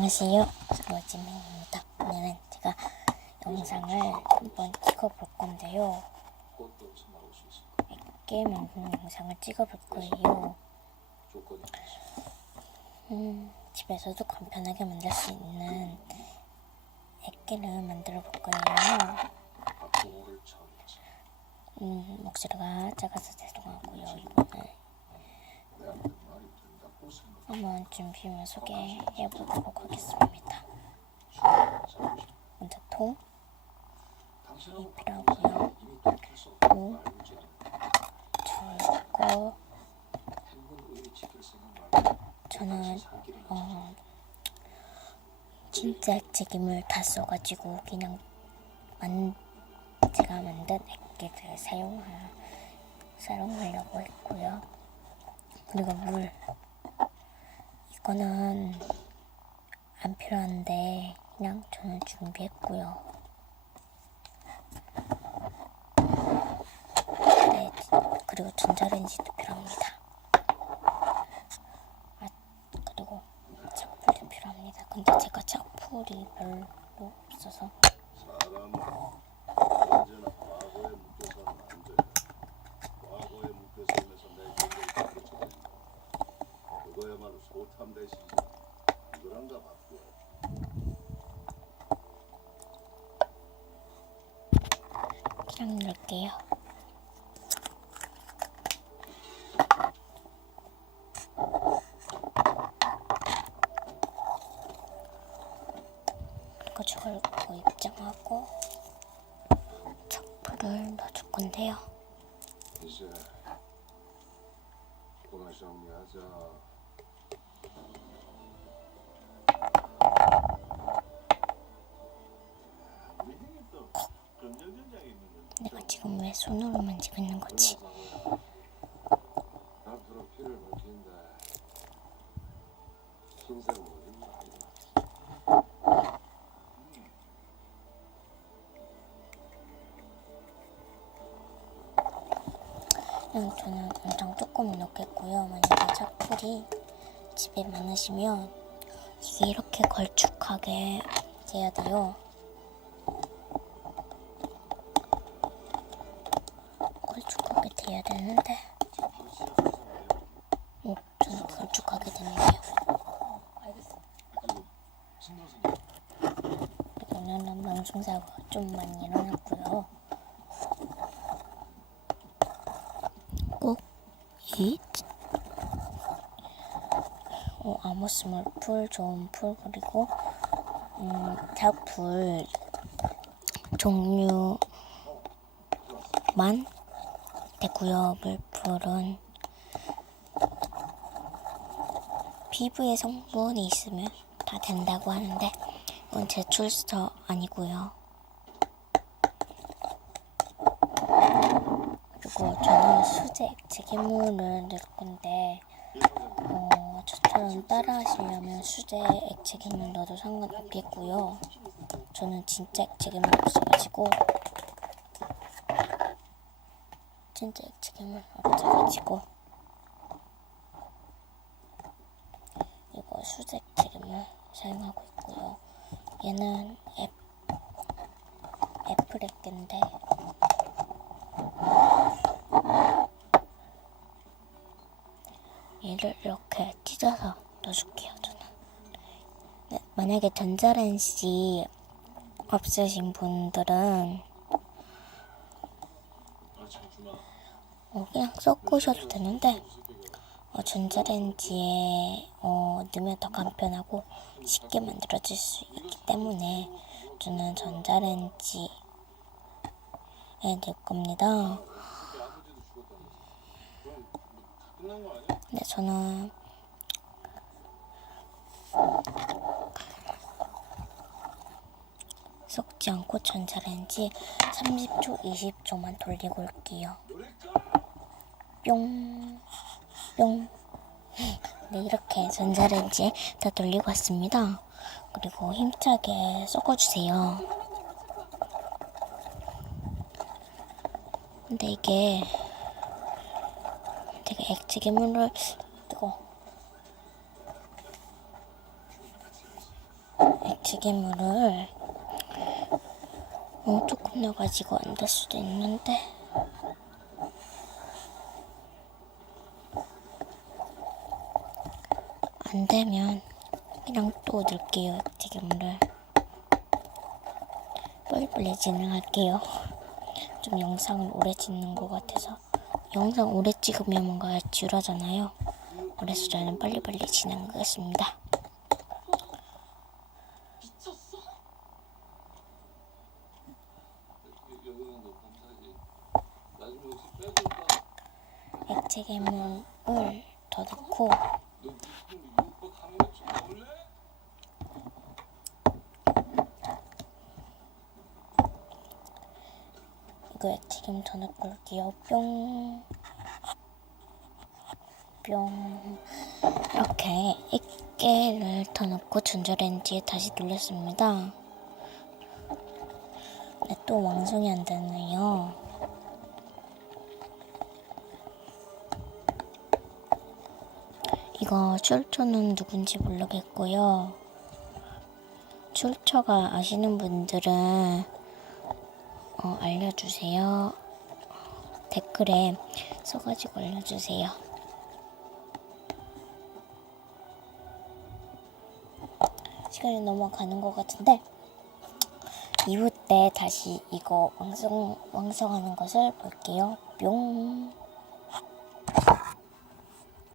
안녕하세요. 로지민입니다. 오늘은 제가 영상을 한번 찍어볼 건데요. 게임 만드는 영상을 찍어볼 거예요. 음, 집에서도 간편하게 만들 수 있는 액기를 만들어 볼 거예요. 음, 목소리가 작아서 죄송하고요. 이거는 한번 준비물 소개해 보도록 하겠습니다. 먼저 통, 이 필요하고요. 무, 줄거, 저는 어, 진짜 액체김을 다 써가지고 그냥 만 제가 만든 액기를 사용하 사용하려고 했고요. 그리고 물 이거는 안 필요한데 그냥 저는 준비했고요. 네, 그리고 전자레인지도 필요합니다. 아, 그리고 착풀도 필요합니다. 근데 제가 착풀이 별로 없어서 사람은 언제나 과거에 묶여서는 안 돼. 과거에 묶여 살면서 내 인생을 바꿔쳐야 된다. 그거야말로 소탐. 안 그런가 바꾸야. 그냥 넣을게요. 그리고 저걸 고 입장하고 척불을 넣어줄 건데요. 이제 도나 정리하자. 내가 지금 왜 손으로 만지고 있는 거지? 저는 엄청 조금 넣겠고요. 만약에 착불이 집에 많으시면 이게 이렇게 걸쭉하게 돼야 돼요. 걸쭉하게 돼야 되는데 어, 저는 걸쭉하게. 그리고 오늘은 방송사고가 좀 많이 일어났고요. 꼭 이 어, 아모스몰 풀 좋은 풀 그리고 음, 작풀 종류만 되고요. 물풀은 피부에 성분이 있으면 다 된다고 하는데 이건 제출서 아니고요. 그리고 저는 수제 액체괴물을 넣을 건데 어, 저처럼 따라 하시려면 수제 액체괴물 넣어도 상관없겠고요. 저는 진짜 액체괴물 없어가지고 진짜 액체괴물 없어가지고 이거 수제 액체괴물 사용하고 있고요. 얘는 앱 애플 액인데 얘를 이렇게 찢어서 넣어줄게요, 저는. 네, 만약에 전자레인지 없으신 분들은 어, 그냥 섞으셔도 되는데 어, 전자레인지에 어, 넣으면 더 간편하고 쉽게 만들어질 수 있기 때문에 저는 전자레인지에 넣을 겁니다. 근데 저는 섞지 않고 전자레인지 30초, 20초만 돌리고 올게요. 뿅, 뿅. 네, 이렇게 전자레인지에 다 돌리고 왔습니다. 그리고 힘차게 섞어주세요. 근데 이게 액체괴물을 뜨거 액체괴물을 너무 조금 넣어가지고 안 될 수도 있는데 안 되면 그냥 또 넣을게요 액체괴물을. 빨리빨리 진행할게요. 좀 영상을 오래 찍는 것 같아서 영상 오래 찍으면 뭔가 지루하잖아요 그래서 저는 빨리빨리 진행하겠습니다 빼줄까? 액체괴물을 더 넣고 너 무슨 육박 하는 거좀 먹을래? 이거 액체괴물 더 넣어볼게요 뿅 뿅. 이렇게 액계를 더 넣고 전자레인지에 다시 돌렸습니다. 근데 또 완성이 안 되네요. 이거 출처는 누군지 모르겠고요. 출처가 아시는 분들은 어, 알려주세요. 댓글에 써가지고 알려주세요. 시간이 넘어가는 것 같은데 2부 때 다시 이거 왕성 왕성하는 것을 볼게요. 뿅.